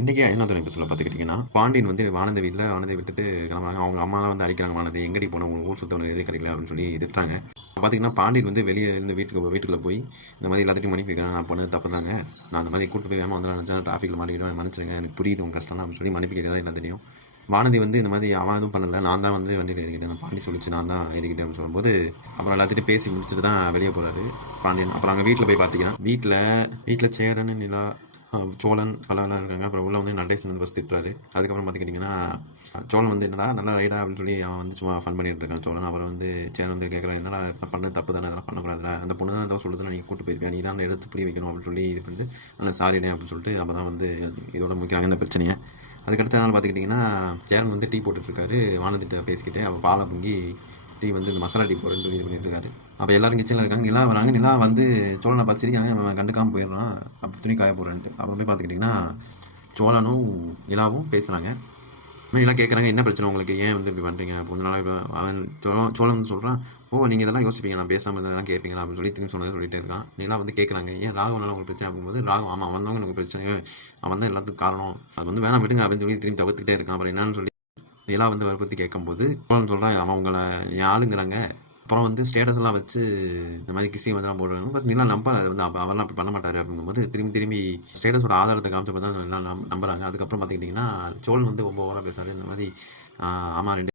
இன்றைக்கி என்ன தலைப்பு சொல்ல பார்த்துக்கிட்டிங்கன்னா, பாண்டியன் வந்து வானதி வீட்ல வானதிய விட்டுட்டு கிளம்புறாங்க. அவங்க அம்மாலாம் வந்து அடிக்கிறாங்க வானதி, "எங்கடி போன? உனக்கு ஊர் சுத்த உனக்கு எதுவும் கிடைக்கல?" அப்படின்னு சொல்லி திட்டுறாங்க. பார்த்தீங்கன்னா, பாண்டியன் வந்து வெளிய இருந்து வீட்டுக்குள்ள போய், இந்த மாதிரி எல்லாத்துட்டையும் மன்னிப்பு கேட்குறேன். "நான் பண்ணது தப்பு தாங்க. நான் அந்த மாதிரி கூட்டு போய் வேகமா வந்துடலாம்னு நினச்சேன். டிராஃபிக்ல மாட்டிக்கிட்டோம். மன்னிச்சிடுங்க. எனக்கு புரியுது உங்க கஷ்டம்லாம்." அப்படின்னு சொல்லி மன்னிப்பு கேட்குறாரு எல்லாத்துட்டையும். வானதி வந்து இந்த மாதிரி அவன் எதுவும் பண்ணல. நான் தான் வந்து வண்டியில ஏறிக்கிட்டேன். பாண்டி சொல்லிச்சு நான் தான் ஏறிக்கிட்டேன் அப்படின்னு சொல்லும்போது, அப்புறம் எல்லாத்துட்டையும் பேசி முடிச்சுட்டு தான் வெளிய போறாரு பாண்டியன். அப்புறம் அங்க வீட்ல போய் பார்த்தீங்கன்னா, வீட்ல சேரன், நிலா, சோழன் பலலாம் இருக்காங்க. அப்புறம் உள்ள வந்து நடேசன் வந்து ஃபர்ஸ்ட் திட்டுறாரு. அதுக்கப்புறம் பார்த்துக்கிட்டிங்கன்னா, சோழன் வந்து என்னடா நல்லா ரைடா அப்படின்னு சொல்லி அவன் வந்து சும்மா ஃபன் பண்ணிட்டு இருக்கான் சோழன். அப்புறம் வந்து சேரன் வந்து கேட்குறான், என்னடா நான் பண்ணது தப்பு தானே, அதெல்லாம் பண்ணக்கூடாதுல, அந்த பொண்ணு தான் ஏதோ சொல்லுதுல, நீ கூட்டு போயிருப்பியா, நீ தான் எடுத்து புரிய வைக்கணும் அப்படின்னு சொல்லி இது பண்ணிட்டு, நல்லா சாரிடே அப்படின்னு சொல்லிட்டு அப்போ தான் வந்து இதோட முடிக்கிறாங்க இந்த பிரச்சனையை. அதுக்கடுத்த நாள் பார்த்துக்கிட்டிங்கன்னா, சேரன் வந்து டீ போட்டுட்ருக்காரு வானதிட்ட பேசிக்கிட்டே. அப்போ பாலை பொங்கி டீ வந்து இந்த மசாலா டீ போடுறேன்னு சொல்லி இது பண்ணிட்டு இருக்காரு. அப்போ எல்லாரும் கிச்சனில் இருக்காங்க. நிலா வராங்க. நிலா வந்து சோழனை பார்த்து சிரிக்கிறாங்க. அவன் கண்டுக்காமல் போயிடுறான். அப்போ துணி காய போடுறேன்ட்டு. அப்புறம் போய் பார்த்துக்கிட்டிங்கன்னா, சோழனும் நிலாவும் பேசுகிறாங்க. நிலா கேட்குறாங்க, என்ன பிரச்சனை உங்களுக்கு, ஏன் வந்து இப்படி பண்ணுறீங்க, கொஞ்ச நாளாக இப்போ அவன் சோழன் வந்து சொல்கிறான், ஓ நீங்கள் இதெல்லாம் யோசிப்பீங்க, நான் பேசாமல் இதெல்லாம் கேட்பீங்களா அப்படின்னு சொல்லி திரும்பி சொன்னதை சொல்லிட்டே இருக்கான். நிலா வந்து கேட்குறாங்க, ஏன் ராகவனால உங்களுக்கு பிரச்சனை ஆகும்போது, ராகவன் ஆமாம் அவன் தான் எனக்கு பிரச்சனை, அவன் தான் எல்லாத்துக்கும் காரணம், அது வந்து வேணாம் விடுங்க அப்படின்னு சொல்லி திரும்பி தவிர்த்துக்கிட்டே இருக்கான். அப்புறம் என்னன்னு சொல்லி நிலா வந்து வற்புறுத்தி கேட்கும்போது சோழன் சொல்கிறான், அவன் உங்களை என் ஆளுங்கிறாங்க. அப்புறம் வந்து ஸ்டேட்டஸ் எல்லாம் வச்சு இந்த மாதிரி கிசி வந்துலாம் போடுறாங்க. ஃபர்ஸ்ட் நிலா நம்ப அது வந்து அவரெல்லாம் அப்படி பண்ண மாட்டாரு அப்படிங்கும்போது திரும்பி திரும்பி ஸ்டேட்டஸோட ஆதாரத்தை காமிச்சப்போ தான் எல்லாம் நம்புறாங்க. அதுக்கப்புறம் பார்த்துக்கிட்டிங்கன்னா, சோழன் வந்து ரொம்ப ஓவராக பேசுறாரு. இந்த மாதிரி ஆமாம் 2